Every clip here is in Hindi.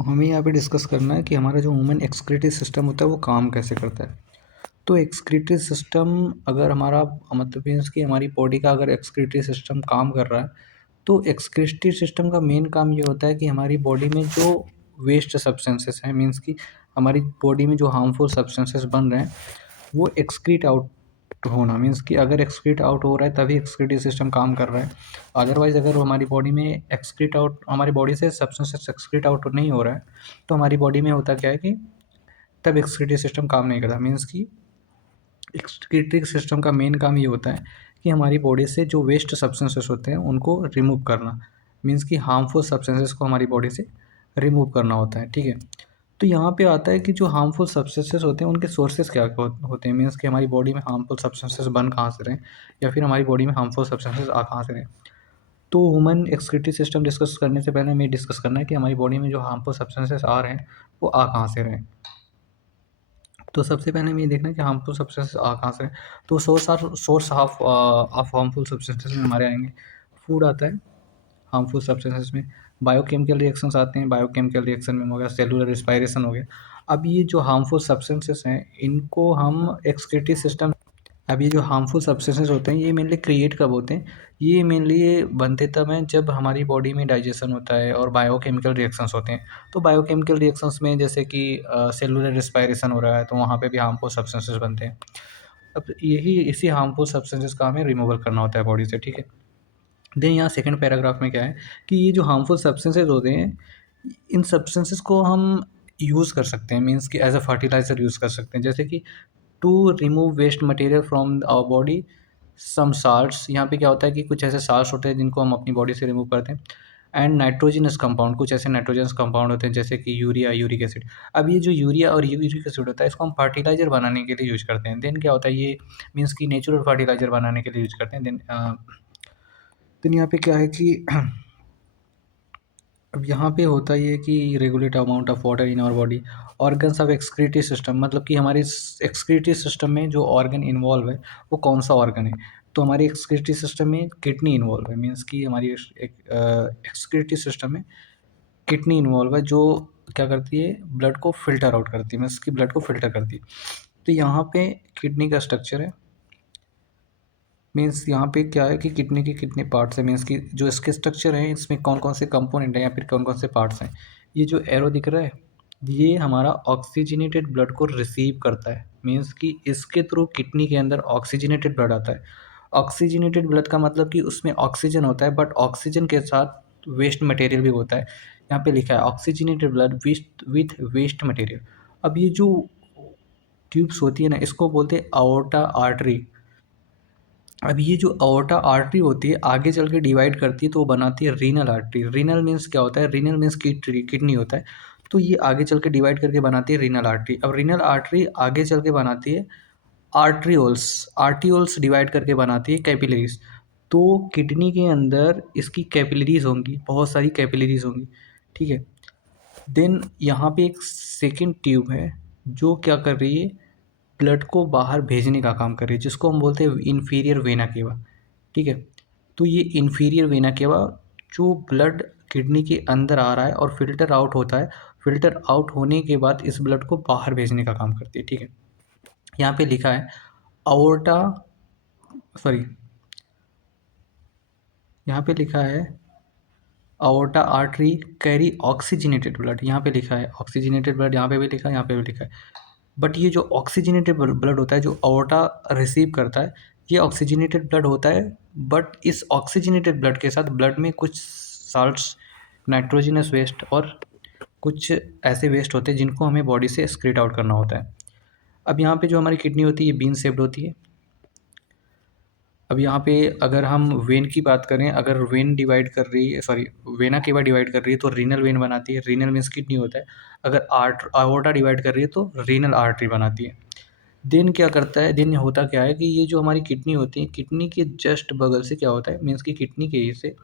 हमें यहाँ पे डिस्कस करना है कि हमारा जो ह्यूमन एक्सक्रीटरी सिस्टम होता है वो काम कैसे करता है। तो एक्सक्रीटरी सिस्टम अगर हमारा मतलब मीन्स कि हमारी बॉडी का अगर एक्सक्रीटरी सिस्टम काम कर रहा है, तो एक्सक्रीटरी सिस्टम का मेन काम ये होता है कि हमारी बॉडी में जो वेस्ट सब्सटेंसेस हैं, मीन्स कि हमारी बॉडी में जो हार्मफुल सब्सटेंसेस बन रहे हैं वो एक्सक्रीट आउट होना, मीन्स कि अगर एक्सक्रीट आउट हो रहा है तभी एक्सक्रीटरी सिस्टम काम कर रहा है। अदरवाइज़ अगर हमारी बॉडी में एक्सक्रीट आउट हमारी बॉडी से सब्सटेंसेस एक्सक्रीट आउट नहीं हो रहा है, तो हमारी बॉडी में होता क्या है कि तब एक्सक्रीटरी सिस्टम काम नहीं करता। मीन्स कि एक्सक्रीटरी सिस्टम का मेन काम ये होता है कि हमारी बॉडी से जो वेस्ट सब्सटेंसेस होते हैं उनको रिमूव करना, मीन्स कि हार्मफुल सब्सटेंसेस को हमारी बॉडी से रिमूव करना होता है। ठीक है, तो यहाँ पे आता है कि जो हार्मफुल सब्सटेंसेस होते हैं उनके सोर्सेज क्या होते हैं, मीन्स कि हमारी बॉडी में हार्मफुल सब्सटेंसेस बन कहाँ से रहे या फिर हमारी बॉडी में हार्मफुल सब्सटेंसेस आ कहाँ से रहे। तो ह्यूमन एक्सक्रीटरी सिस्टम डिस्कस करने से पहले हमें डिस्कस करना है कि हमारी बॉडी में जो हार्मफुल सब्सटेंसेस आ रहे हैं वो आ कहाँ से रहे हैं। तो सबसे पहले हमें ये देखना है कि हार्मफुल सब्सटेंसेस आ कहाँ से रहे हैं। तो सोर्स ऑफ हार्मफुल सब्सटेंसेस में हमारे आएंगे, फूड आता है हार्मफुल सब्सटेंसेस में, बायोकेमिकल रिएक्शंस आते हैं, बायोकेमिकल रिएक्शन में हो गया सेलुलर रिस्पायरेशन हो गया। अब ये जो हार्मफुल सब्सटेंसेस हैं इनको हम एक्सक्रीटरी सिस्टम, अब ये जो हार्मफुल सब्सटेंसेस होते हैं ये मेनली क्रिएट कब होते हैं, ये मेनली बनते तब हैं जब हमारी बॉडी में डाइजेशन होता है और बायोकेमिकल रिएक्शंस होते हैं। तो बायोकेमिकल रिएक्शंस में जैसे कि सेलुलर रिस्पायरेशन हो रहा है तो वहाँ पे भी हार्मफुल सब्सटेंसेस बनते हैं। अब यही इसी हार्मफुल सब्सटेंसेस का हमें रिमूवल करना होता है बॉडी से। ठीक है, देन यहाँ सेकंड पैराग्राफ में क्या है कि ये जो हार्मफुल सब्सटेंसेस होते हैं इन सब्सटेंसेस को हम यूज़ कर सकते हैं, मीन्स कि एज अ फर्टिलाइज़र यूज़ कर सकते हैं। जैसे कि to remove waste material from our body some salts, यहाँ पे क्या होता है कि कुछ ऐसे साल्ट्स होते हैं जिनको हम अपनी बॉडी से रिमूव करते हैं। एंड नाइट्रोजनस कंपाउंड, कुछ ऐसे नाइट्रोजनस कंपाउंड होते हैं जैसे कि यूरिया, यूरिक एसिड। अब ये जो यूरिया और यूरिक एसिड होता है इसको हम फर्टिलाइज़र बनाने के लिए यूज़ करते हैं। देन क्या होता है ये मीन्स कि नेचुरल फर्टिलाइज़र बनाने के लिए यूज़ करते हैं। देन यहाँ पे क्या है कि अब यहाँ पे होता ये है कि regulate amount of water in our body, organs of excretory system, मतलब कि हमारी एक्सक्रीटरी सिस्टम में जो ऑर्गन इन्वॉल्व है वो कौन सा ऑर्गन है। तो हमारी एक्सक्रीटरी सिस्टम में किडनी इन्वॉल्व है, मीन्स कि हमारी एक्सक्रीटरी सिस्टम में किडनी इन्वॉल्व है जो क्या करती है ब्लड को फिल्टर आउट करती है, मीन्स कि ब्लड को फिल्टर करती है। तो यहाँ पे किडनी का स्ट्रक्चर है, मीन्स यहाँ पे क्या है कि किडनी के कितने पार्ट्स हैं, मीन्स कि जो इसके स्ट्रक्चर हैं इसमें कौन कौन से कंपोनेंट हैं या फिर कौन कौन से पार्ट्स हैं। ये जो एरो दिख रहा है ये हमारा ऑक्सीजनेटेड ब्लड को रिसीव करता है, मीन्स कि इसके थ्रू किडनी के अंदर ऑक्सीजनेटेड ब्लड आता है। ऑक्सीजनेटेड ब्लड का मतलब कि उसमें ऑक्सीजन होता है बट ऑक्सीजन के साथ वेस्ट मटेरियल भी होता है। यहाँ पे लिखा है oxygenated blood with waste material. अब ये जो ट्यूब्स होती है ना इसको बोलते हैं अओर्टा आर्टरी। अब ये जो अओर्टा आर्टरी होती है आगे चल के डिवाइड करती है तो वो बनाती है रीनल आर्टरी। रीनल मीन्स क्या होता है, रीनल मीन्स किडनी होता है। तो ये आगे चल के डिवाइड करके बनाती है रीनल आर्टरी। अब रीनल आर्टरी आगे चल के बनाती है आर्ट्रियोल्स, आर्टियोल्स डिवाइड करके बनाती है कैपिलरीज। तो किडनी के अंदर इसकी कैपिलरीज होंगी, बहुत सारी कैपिलरीज होंगी। ठीक है, देन यहाँ पे एक सेकेंड ट्यूब है जो क्या कर रही है ब्लड को बाहर भेजने का काम कर रही है, जिसको हम बोलते हैं इन्फीरियर वेना केवा। ठीक है, तो ये इन्फीरियर वेना केवा जो ब्लड किडनी के अंदर आ रहा है और फिल्टर आउट होता है, फिल्टर आउट होने के बाद इस ब्लड को बाहर भेजने का काम करती है। ठीक है, यहाँ पे लिखा है अओर्टा, सॉरी यहाँ पे लिखा है अओर्टा आर्टरी कैरी ऑक्सीजनेटेड ब्लड, यहाँ पे लिखा है ऑक्सीजनेटेड ब्लड, यहाँ पे भी लिखा है, यहाँ पे भी लिखा है। बट ये जो ऑक्सीजनेटेड ब्लड होता है जो अओर्टा रिसीव करता है ये ऑक्सीजनेटेड ब्लड होता है। बट इस ऑक्सीजनेटेड ब्लड के साथ ब्लड में कुछ साल्ट्स, नाइट्रोजनस वेस्ट और कुछ ऐसे वेस्ट होते हैं जिनको हमें बॉडी से एक्सक्रीट आउट करना होता है। अब यहाँ पे जो हमारी किडनी होती है ये बीन शेप्ड होती है। अब यहाँ पे अगर हम वेन की बात करें, अगर वेन डिवाइड कर रही है, सॉरी वेना केवा डिवाइड कर रही है तो रीनल वेन बनाती है, रीनल मीन्स किडनी होता है। अगर आर्टा डिवाइड कर रही है तो रीनल आर्टरी बनाती है। देन क्या करता है, देन होता क्या है कि ये जो हमारी किडनी होती है किडनी के जस्ट बगल से क्या होता है, मीन्स कि किडनी के से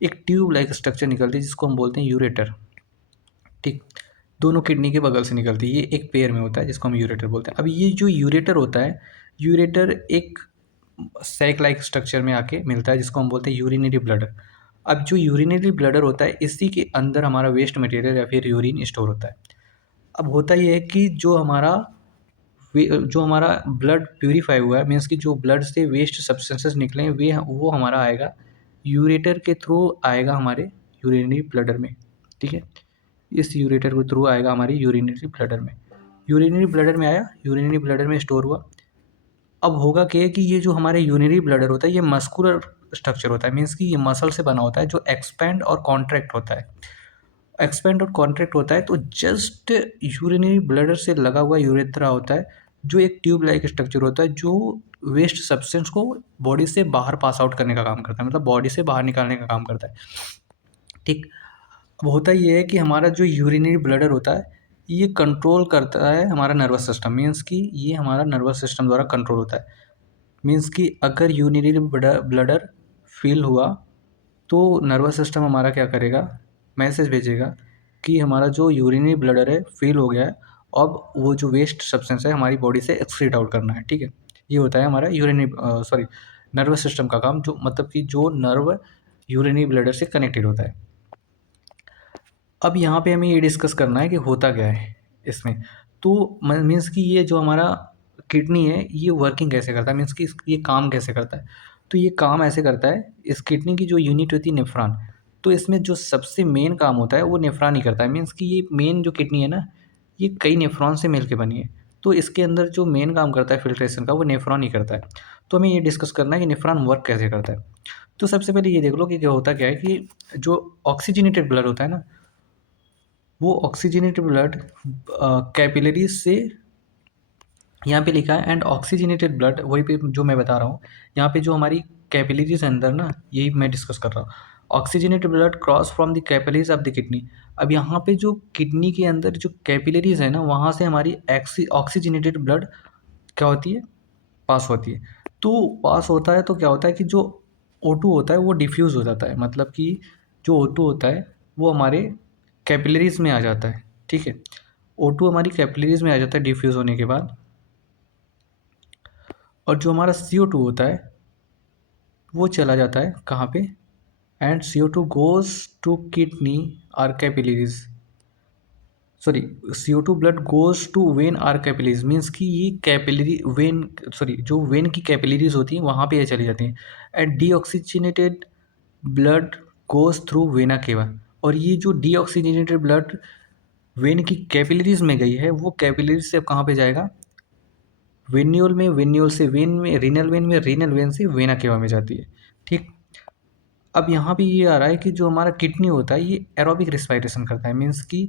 एक ट्यूब लाइक स्ट्रक्चर निकलती है जिसको हम बोलते हैं यूरेटर। ठीक, दोनों किडनी के बगल से निकलती है, ये एक पेयर में होता है जिसको हम यूरेटर बोलते हैं। अब ये जो यूरेटर होता है, यूरेटर एक सैक लाइक स्ट्रक्चर में आके मिलता है जिसको हम बोलते हैं यूरिनरी ब्लडर। अब जो यूरिनरी ब्लडर होता है, इसी के अंदर हमारा वेस्ट मटेरियल या फिर यूरिन स्टोर होता है। अब होता ये है कि जो हमारा ब्लड प्यूरीफाई हुआ है, मीन्स कि जो ब्लड से वेस्ट सब्सटेंसेस निकले हैं वो हमारा आएगा यूरेटर के थ्रू, आएगा हमारे यूरिनरी ब्लडर में, ठीक है। इस यूरेटर के थ्रू आएगा हमारी यूरिनरी ब्लडर में। यूरिनरी ब्लडर में आया, यूरिनरी ब्लडर में स्टोर हुआ। अब होगा क्या है कि ये जो हमारे यूरिनरी ब्लडर होता है, ये मस्कुलर स्ट्रक्चर होता है, मीन्स कि ये मसल से बना होता है, जो एक्सपेंड और कॉन्ट्रैक्ट होता है। एक्सपेंड और कॉन्ट्रैक्ट होता है तो जस्ट यूरिनरी ब्लडर से लगा हुआ यूरेथ्रा होता है, जो एक ट्यूब लाइक स्ट्रक्चर होता है, जो वेस्ट सब्सटेंस को बॉडी से बाहर पास आउट करने का काम करता है, मतलब बॉडी से बाहर निकालने का काम करता है, ठीक। अब होता ये है कि हमारा जो यूरिनरी ब्लडर होता है, ये कंट्रोल करता है हमारा नर्वस सिस्टम, मीन्स कि ये हमारा नर्वस सिस्टम द्वारा कंट्रोल होता है। मीन्स कि अगर यूरिनरी ब्लडर फील हुआ तो नर्वस सिस्टम हमारा क्या करेगा, मैसेज भेजेगा कि हमारा जो यूरिनरी ब्लडर है फील हो गया है, अब वो जो वेस्ट सब्सटेंस है हमारी बॉडी से एक्सक्रीट आउट करना है, ठीक है। ये होता है हमारा यूरिनरी सॉरी नर्वस सिस्टम का काम, जो मतलब कि जो नर्व यूरिनरी ब्लडर से कनेक्टेड होता है। अब यहाँ पे हमें ये डिस्कस करना है कि होता क्या है इसमें। तो मीन्स कि ये जो हमारा किडनी है, ये वर्किंग कैसे करता है, मीन्स कि ये काम कैसे करता है। तो ये काम ऐसे करता है, इस किडनी की जो यूनिट होती है नेफ्रॉन, तो इसमें जो सबसे मेन काम होता है वो नेफ्रॉन ही करता है। मीन्स कि ये मेन जो किडनी है ना, ये कई नेफ्रॉन से मिल के बनी है, तो इसके अंदर जो मेन काम करता है फिल्ट्रेशन का, वो नेफ्रॉन ही करता है। तो हमें ये डिस्कस करना है कि नेफ्रॉन वर्क कैसे करता है। तो सबसे पहले ये देख लो कि क्या होता क्या है कि जो ऑक्सीजनेटेड ब्लड होता है ना, वो ऑक्सीजनेटेड ब्लड कैपिलरीज से, यहाँ पे लिखा है एंड ऑक्सीजनेटेड ब्लड, वही पे जो मैं बता रहा हूँ, यहाँ पे जो हमारी कैपिलरीज अंदर ना, यही मैं डिस्कस कर रहा हूँ। Oxygenated blood cross from the capillaries of the kidney. अब यहाँ पे जो किडनी के अंदर जो कैपिलरीज है ना, वहाँ से हमारी ऑक्सीजनेटेड ब्लड क्या होती है, पास होती है। तो पास होता है तो क्या होता है कि जो O2 होता है वो डिफ्यूज़ हो जाता है, मतलब कि जो O2 होता है वो हमारे कैपिलरीज में आ जाता है, ठीक है। O2 हमारी कैपिलरीज में आ जाता है डिफ्यूज़ होने के बाद, और जो हमारा CO2 होता है वो चला जाता है कहाँ पे, and CO2 goes to kidney are capillaries, sorry CO2 blood goes to vein are capillaries, means कि ये कैपिलरी वेन, सॉरी जो वेन की कैपिलरीज होती हैं वहाँ पे ये चली जाती हैं। And deoxygenated blood goes through vena cava, और ये जो डीऑक्सीजनेटेड ब्लड वेन की कैपिलरीज में गई है, वो कैपिलरीज से अब कहाँ पे जाएगा, वेन्यूल में, वेन्यूल से वेन में, रीनल वेन में, रीनल वेन से वेना केवा में जाती है, ठीक। अब यहाँ पे ये आ रहा है कि जो हमारा किडनी होता है ये एरोबिक रिस्पायरेशन करता है, मीन्स कि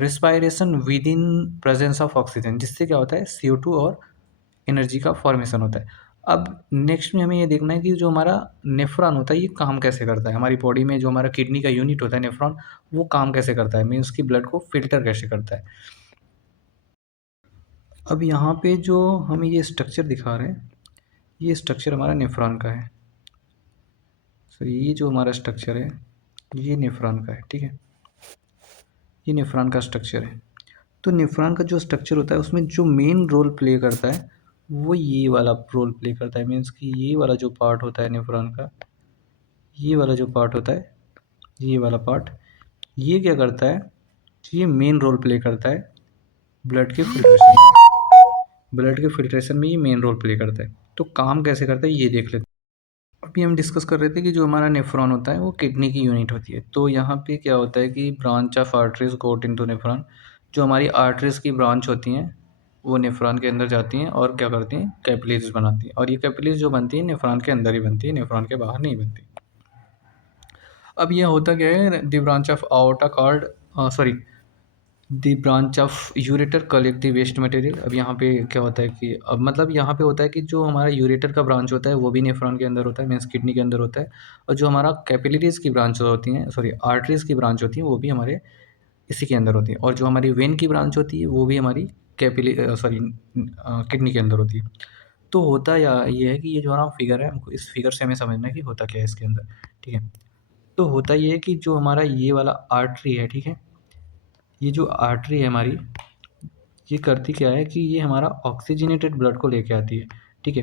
respiration with in presence of oxygen, जिससे क्या होता है CO2 और एनर्जी का फॉर्मेशन होता है। अब नेक्स्ट में हमें ये देखना है कि जो हमारा नेफ्रॉन होता है ये काम कैसे करता है, हमारी बॉडी में जो हमारा किडनी का यूनिट होता है नेफ्रॉन, वो काम कैसे करता है, मीन्स कि ब्लड को फिल्टर कैसे करता है। अब यहाँ पे जो हमें ये स्ट्रक्चर दिखा रहे हैं, ये स्ट्रक्चर हमारा नेफ्रॉन का है, सॉरी ये जो हमारा स्ट्रक्चर है ये नेफ्रॉन का है, ठीक है। ये नेफ्रॉन का स्ट्रक्चर है। तो नेफ्रॉन का जो स्ट्रक्चर होता है उसमें जो मेन रोल प्ले करता है वो ये वाला रोल प्ले करता है, मीन्स कि ये वाला जो पार्ट होता है नेफ्रॉन का, ये वाला जो पार्ट होता है, ये वाला पार्ट, ये क्या करता है, ये मेन रोल प्ले करता है ब्लड के फिल्ट्रेशन, ब्लड के फिल्ट्रेशन में ये मेन रोल प्ले करता है। तो काम कैसे करता है ये देख लेते हैं। अभी हम डिस्कस कर रहे थे कि जो हमारा नेफ्रॉन होता है वो किडनी की यूनिट होती है। तो यहाँ पे क्या होता है कि branch of arteries got into nephron, जो हमारी आर्टरीज की ब्रांच होती हैं वो नेफ्रॉन के अंदर जाती हैं और क्या करती हैं, कैपिलरीज बनाती हैं, और ये कैपिलरीज जो बनती हैं नेफ्रॉन के अंदर ही बनती है, नेफ्रॉन के बाहर नहीं बनती। अब ये होता क्या है, the branch of aorta called, sorry the branch of ureter collect the waste material. अब यहाँ पे क्या होता है कि अब मतलब यहाँ पे होता है कि जो हमारा यूरेटर का ब्रांच होता है वो भी नेफ्रॉन के अंदर होता है, मीन्स किडनी के अंदर होता है, और जो हमारा कैपिलरीज की ब्रांच होती हैं, सॉरी आर्टरीज की ब्रांच होती हैं, वो भी हमारे इसी के अंदर होती है, और जो हमारी वेन की ब्रांच होती है वो भी हमारी किडनी के अंदर होती है। तो होता या ये है कि ये जो हमारा फिगर है, हमको इस फिगर से हमें समझना है कि होता क्या है इसके अंदर, ठीक है। तो होता ये है कि जो हमारा ये वाला आर्टरी है, ठीक है, ये जो आर्टरी है हमारी, ये करती क्या है कि ये हमारा ऑक्सीजनेटेड ब्लड को लेके आती है, ठीक है।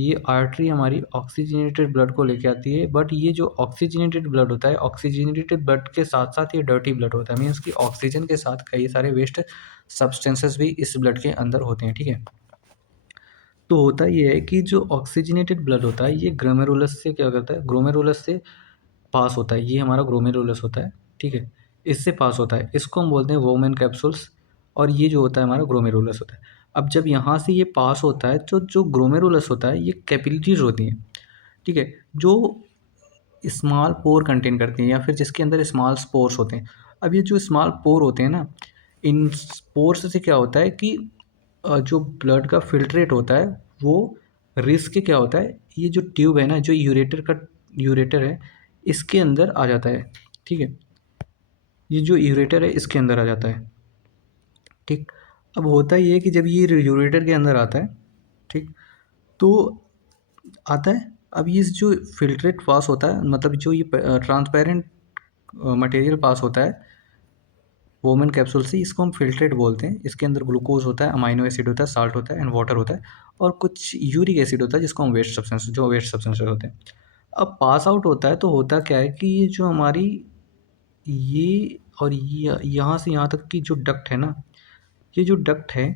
ये आर्टरी हमारी ऑक्सीजनेटेड ब्लड को लेके आती है, बट ये जो ऑक्सीजनेटेड ब्लड होता है, ऑक्सीजनेटेड ब्लड के साथ-साथ ये डर्टी ब्लड होता है, मीन्स कि ऑक्सीजन के साथ कई सारे वेस्ट सब्सटेंसेस भी इस ब्लड के अंदर होते हैं, ठीक है? तो होता ये है कि जो ऑक्सीजनेटेड ब्लड होता है, ये ग्लोमेरुलस से क्या करता है, ग्लोमेरुलस से पास होता है, ये हमारा ग्लोमेरुलस होता है, ठीक है? इससे पास होता है, इसको हम बोलते हैं वोमेन कैप्सूल्स, और ये जो होता है हमारा ग्लोमेरुलस होता है। अब जब यहाँ से ये पास होता है, तो जो ग्लोमेरुलस होता है, ये कैपिलरीज़ होती हैं, ठीक है? जो स्मॉल पोर कंटेन करती हैं, या फिर जिसके अंदर स्मॉल स्पोर्स होते हैं। अब ये जो स्मॉल पोर होते हैं ना, इन स्पोर्स से क्या होता है कि जो ब्लड का फ़िल्ट्रेट होता है, वो रिस्क क्या होता है, ये जो ट्यूब है ना, जो यूरेटर है, इसके अंदर आ जाता है, ठीक है? ये जो यूरेटर है, इसके अंदर आ जाता है, ठीक? अब होता ये है कि जब ये यूरेटर के अंदर आता है, ठीक? तो आता है, अब ये जो फ़िल्ट्रेट पास होता है, मतलब जो ये ट्रांसपेरेंट मटेरियल पास होता है वोमेन कैप्सूल से, इसको हम फ़िल्ट्रेट बोलते हैं। इसके अंदर ग्लूकोज़ होता है, अमाइनो एसिड होता है, साल्ट होता है एंड वाटर होता है, और कुछ यूरिक एसिड होता है, जिसको हम वेस्ट सब्सटेंसेस होते हैं। अब पास आउट होता है, तो होता क्या है कि ये जो हमारी ये और ये यहाँ से यहाँ तक की जो डक्ट है ना, ये जो डक्ट है,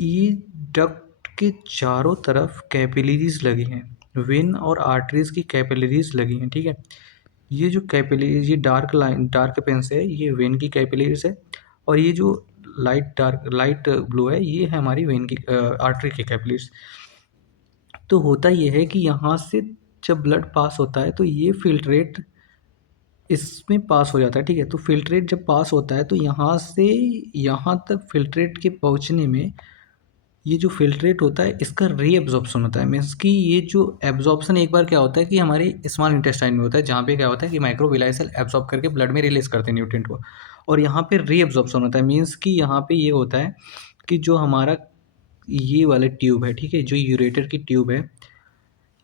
ये डक्ट के चारों तरफ कैपिलरीज़ लगी हैं, वेन और आर्टरीज़ की कैपिलरीज़ लगी हैं, ठीक है? ये जो कैपिलरीज़, ये डार्क पेन से है, ये वेन की कैपिलरीज़ है, और ये जो लाइट ब्लू है, ये है हमारी वेन की आर्टरी की कैपिलरीज़। तो होता ये है कि यहाँ से जब ब्लड पास होता है, तो ये फ़िल्ट्रेट इसमें पास हो जाता है, ठीक है? तो फ़िल्ट्रेट जब पास होता है, तो यहाँ से यहाँ तक फ़िल्ट्रेट के पहुँचने में, ये जो फ़िल्ट्रेट होता है, इसका रीअब्ज़ॉर्प्शन होता है। मीन्स कि ये जो एब्ज़ॉर्प्शन एक बार क्या होता है कि हमारे स्मॉल इंटेस्टाइन में होता है, जहाँ पे क्या होता है कि माइक्रोविलाई सेल एब्ज़ॉर्ब करके ब्लड में रिलीज़ करते हैं न्यूट्रिएंट को, और यहाँ पे रीअब्ज़ॉर्प्शन होता है। मीन्स कि यहाँ पे ये होता है कि जो हमारा ये वाला ट्यूब है, ठीक है? जो यूरेटर की ट्यूब है,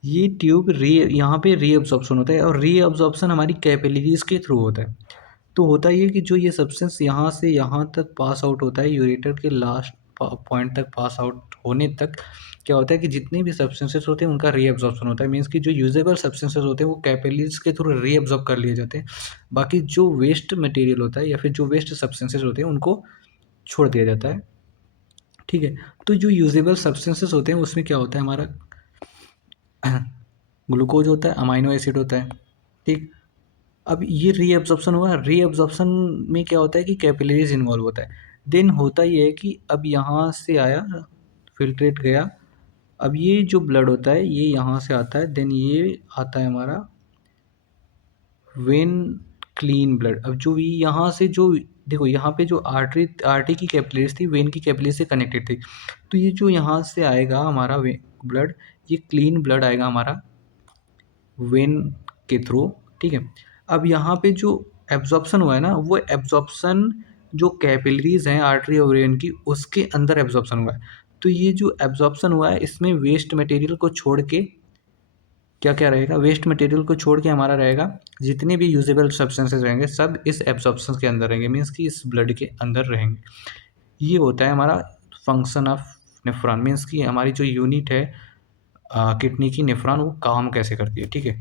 ये ट्यूब यहाँ पे रीअब्ज़ॉर्प्शन होता है, और रीअब्ज़ॉर्प्शन हमारी कैपिलरीज़ के थ्रू होता है। तो होता ये है कि जो ये सब्सटेंस यहाँ से यहाँ तक पास आउट होता है, यूरेटर के लास्ट पॉइंट तक पास आउट होने तक क्या होता है कि जितने भी सब्सटेंसेस होते हैं, उनका रीअब्ज़ॉर्प्शन होता है। मीन्स कि जो यूजेबल सब्सटेंसेस होते हैं, वो कैपिलरीज़ के थ्रू रीअब्ज़ॉर्ब कर लिए जाते हैं। बाकी जो वेस्ट मटेरियल होता है, या फिर जो वेस्ट सब्सटेंसेस होते हैं, उनको छोड़ दिया जाता है, ठीक है? तो जो यूजेबल सब्सटेंसेस होते हैं, उसमें क्या होता है, हमारा ग्लूकोज होता है, अमाइनो एसिड होता है, ठीक? अब ये रीअब्ज़ॉर्प्शन हुआ, रीअब्ज़ॉर्प्शन में क्या होता है कि कैपिलरीज़ इन्वॉल्व होता है। देन होता ये है कि अब यहाँ से आया, फ़िल्ट्रेट गया, अब ये जो ब्लड होता है, ये यहाँ से आता है, देन ये आता है हमारा वेन क्लीन ब्लड। अब जो ये यहाँ से जो देखो, यहाँ पे जो आर्टरी की कैपिलरीज़ थी, वेन की कैपिलरी से कनेक्टेड थी। तो ये जो यहाँ से आएगा हमारा वे ब्लड, ये क्लीन ब्लड आएगा हमारा वेन के थ्रू, ठीक है? अब यहाँ पे जो एब्ज़ॉर्प्शन हुआ है ना, वो एब्ज़ॉर्प्शन जो कैपिलरीज़ हैं आर्टरी और वेन की, उसके अंदर एब्ज़ॉर्प्शन हुआ है। तो ये जो एब्ज़ॉर्प्शन हुआ है, इसमें वेस्ट मटेरियल को छोड़ के क्या-क्या रहेगा, वेस्ट मटेरियल को छोड़ के हमारा रहेगा, जितने भी यूजेबल सब्सटेंसेस रहेंगे, सब इस एब्ज़ॉर्प्शन के अंदर रहेंगे, मीन्स कि इस ब्लड के अंदर रहेंगे। ये होता है हमारा फंक्शन ऑफ नेफ्रॉन, मीन्स कि हमारी जो यूनिट है किडनी की, नेफ्रॉन, वो काम कैसे करती है, ठीक है?